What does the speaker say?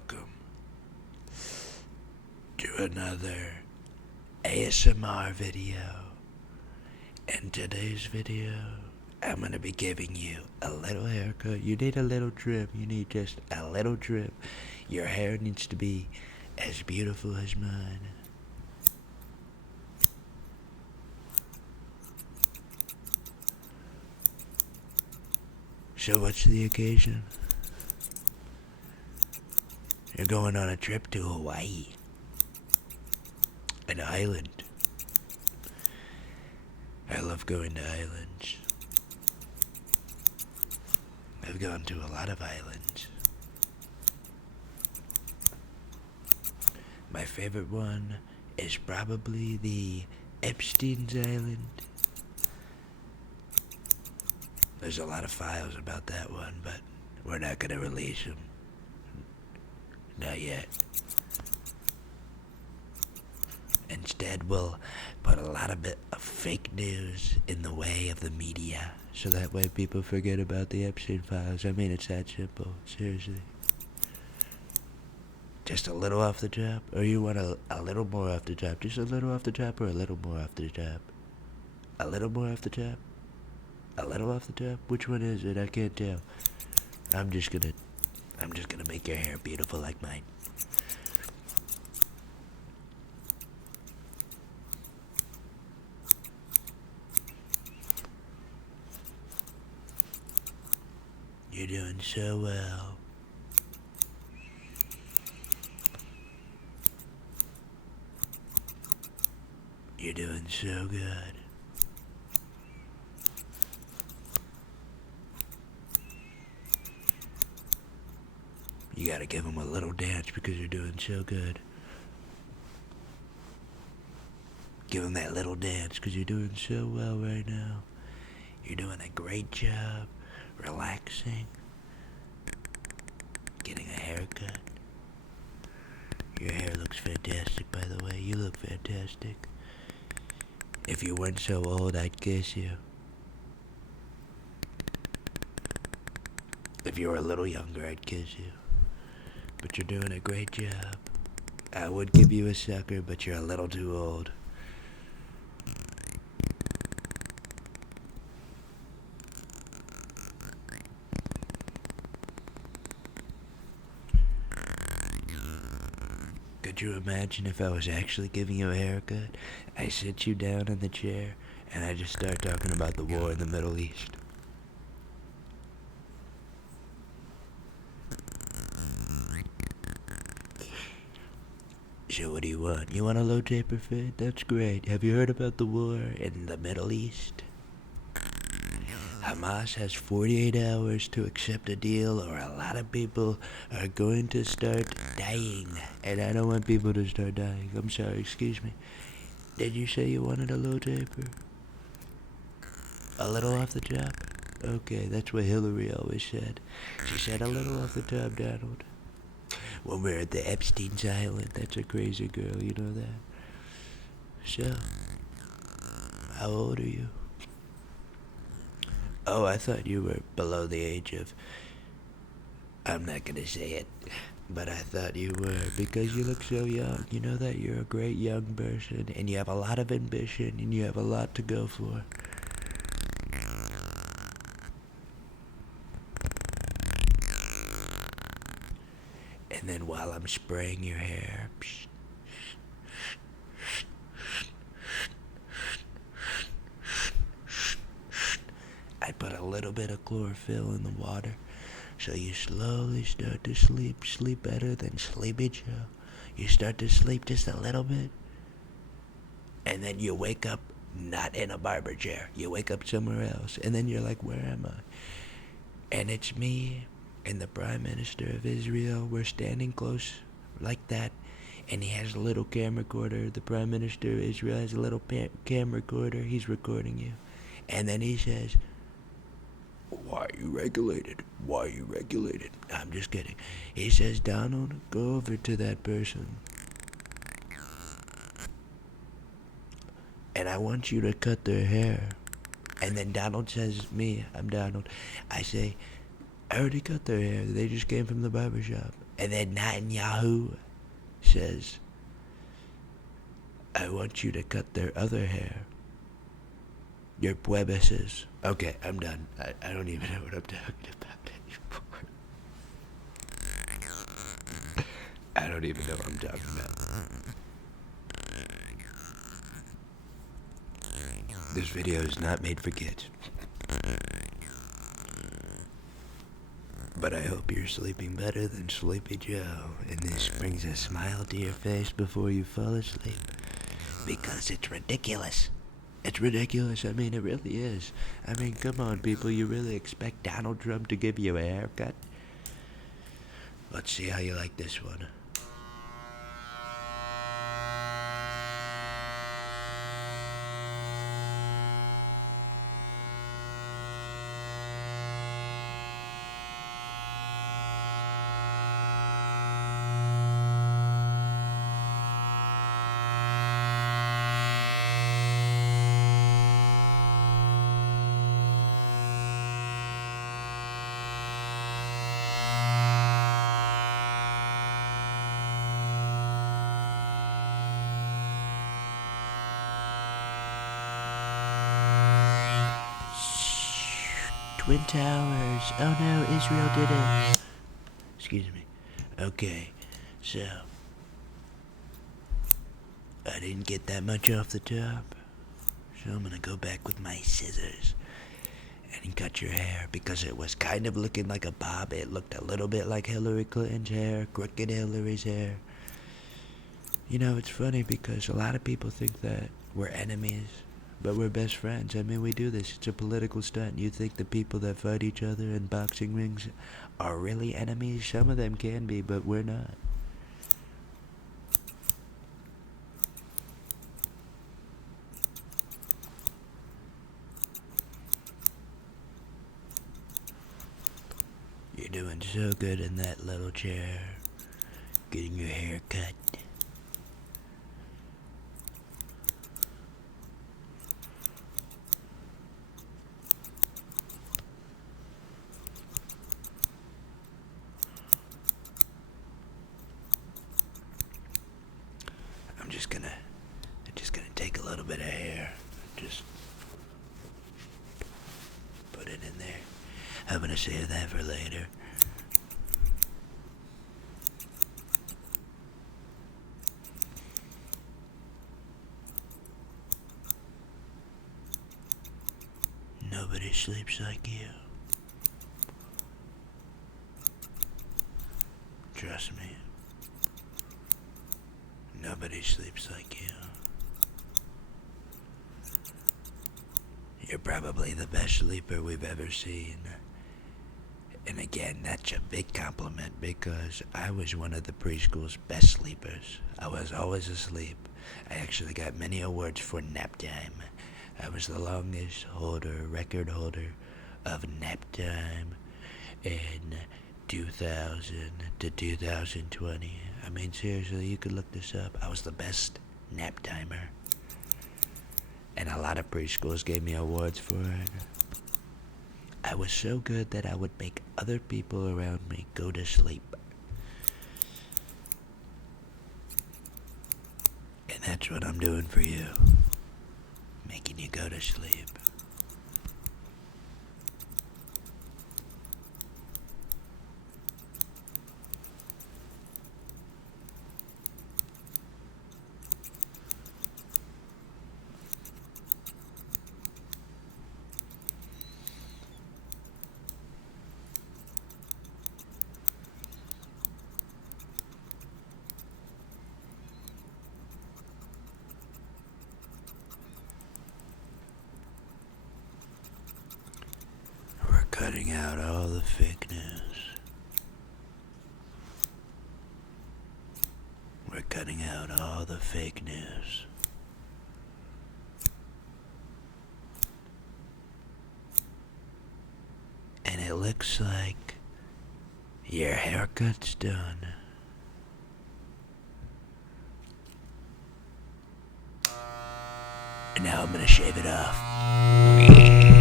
welcome to another ASMR video. In today's video, I'm gonna be giving you a little haircut. You need a little trim. You need just a little trim. Your hair needs to be as beautiful as mine. So what's the occasion? You're going on a trip to Hawaii. An island. I love going to islands. I've gone to a lot of islands. My favorite one is probably the Epstein's Island. There's a lot of files about that one, but we're not gonna release them. Not yet. Instead, we'll put a lot of fake news in the way of the media, so that way people forget about the Epstein files. I mean, it's that simple. Seriously. Just a little off the top, or you want a little more off the top? Just a little off the top, or a little more off the top? A little more off the top? A little off the top? Which one is it? I can't tell. I'm just gonna make your hair beautiful like mine. You're doing so well. You're doing so good. You gotta give them a little dance because you're doing so good. Give them that little dance because you're doing so well right now. You're doing a great job relaxing, getting a haircut. Your hair looks fantastic, by the way. You look fantastic. If you weren't so old, I'd kiss you. If you were a little younger, I'd kiss you. But you're doing a great job. I would give you a sucker, but you're a little too old. Could you imagine if I was actually giving you a haircut? I sit you down in the chair, and I just start talking about the war in the Middle East. So what do you want? You want a low taper fade? That's great. Have you heard about the war in the Middle East? Hamas has 48 hours to accept a deal, or a lot of people are going to start dying. And I don't want people to start dying. I'm sorry, excuse me. Did you say you wanted a low taper? A little off the top? Okay, that's what Hillary always said. She said a little off the top, Donald. When we're at the Epstein's Island, that's a crazy girl, you know that? So, how old are you? Oh, I thought you were below the age of... I'm not gonna say it, but I thought you were, because you look so young. You know that you're a great young person, and you have a lot of ambition, and you have a lot to go for. And then while I'm spraying your hair, I put a little bit of chlorophyll in the water, so you slowly start to sleep. Sleep better than Sleepy Joe. You start to sleep just a little bit, and then you wake up not in a barber chair. You wake up somewhere else, and then you're like, where am I? And it's me and the Prime Minister of Israel. We're standing close like that, and he has a little camera recorder. The Prime Minister of Israel has a little camera recorder. He's recording you, and then he says, why are you regulated? Why are you regulated? I'm just kidding. He says, Donald, go over to that person, and I want you to cut their hair. And then Donald says, I'm Donald. I say, I already cut their hair. They just came from the barber shop. And then Netanyahu says, I want you to cut their other hair. Your puebeses. Okay, I'm done. I don't even know what I'm talking about anymore. I don't even know what I'm talking about. This video is not made for kids. But I hope you're sleeping better than Sleepy Joe, and this brings a smile to your face before you fall asleep. Because it's ridiculous. It's ridiculous. I mean, it really is. I mean, come on, people. You really expect Donald Trump to give you a haircut? Let's see how you like this one. Twin Towers. Oh no, Israel did it. Excuse me. Okay, so I didn't get that much off the top, so I'm gonna go back with my scissors and cut your hair because it was kind of looking like a bob. It looked a little bit like Hillary Clinton's hair, crooked Hillary's hair. You know, it's funny because a lot of people think that we're enemies, but we're best friends. I mean, we do this. It's a political stunt. You think the people that fight each other in boxing rings are really enemies? Some of them can be, but we're not. You're doing so good in that little chair, getting your hair cut. I'm just gonna take a little bit of hair, just put it in there. I'm gonna save that for later. Nobody sleeps like you. Trust me. Nobody sleeps like you. You're probably the best sleeper we've ever seen. And again, that's a big compliment because I was one of the preschool's best sleepers. I was always asleep. I actually got many awards for nap time. I was the longest record holder of nap time in 2000 to 2020. I mean, seriously, you could look this up. I was the best nap timer. And a lot of preschools gave me awards for it. I was so good that I would make other people around me go to sleep. And that's what I'm doing for you. Making you go to sleep. Cutting out all the fake news. We're cutting out all the fake news. And it looks like your haircut's done. And now I'm gonna shave it off.